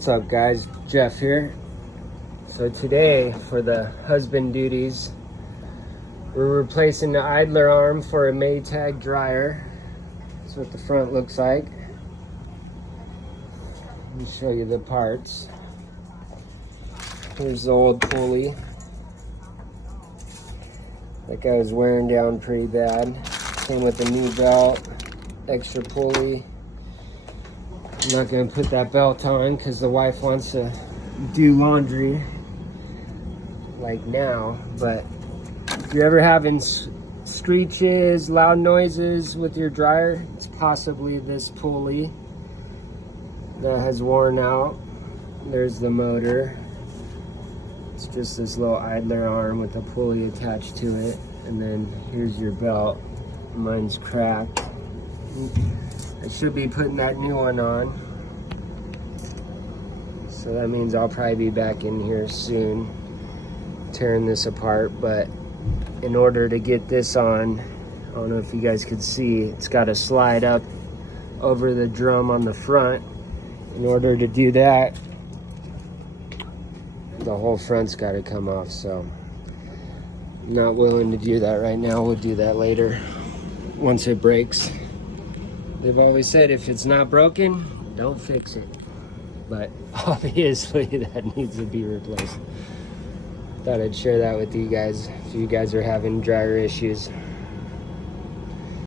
What's up guys, Jeff here. So today for the husband duties, we're replacing the idler arm for a Maytag dryer. That's what the front looks like. Let me show you the parts. Here's the old pulley. That guy was wearing down pretty bad. Came with a new belt, extra pulley. I'm not gonna put that belt on because the wife wants to do laundry like now, but if you're ever having screeches, loud noises with your dryer, it's possibly this pulley that has worn out. There's the motor. It's just this little idler arm with a pulley attached to it, and then here's your belt. Mine's cracked. I should be putting that new one on. So that means I'll probably be back in here soon, tearing this apart. But in order to get this on, I don't know if you guys could see, it's got to slide up over the drum on the front. In order to do that, the whole front's got to come off. So I'm not willing to do that right now. We'll do that later once it breaks. They've always said if it's not broken, don't fix it. But obviously that needs to be replaced. Thought I'd share that with you guys if you guys are having dryer issues.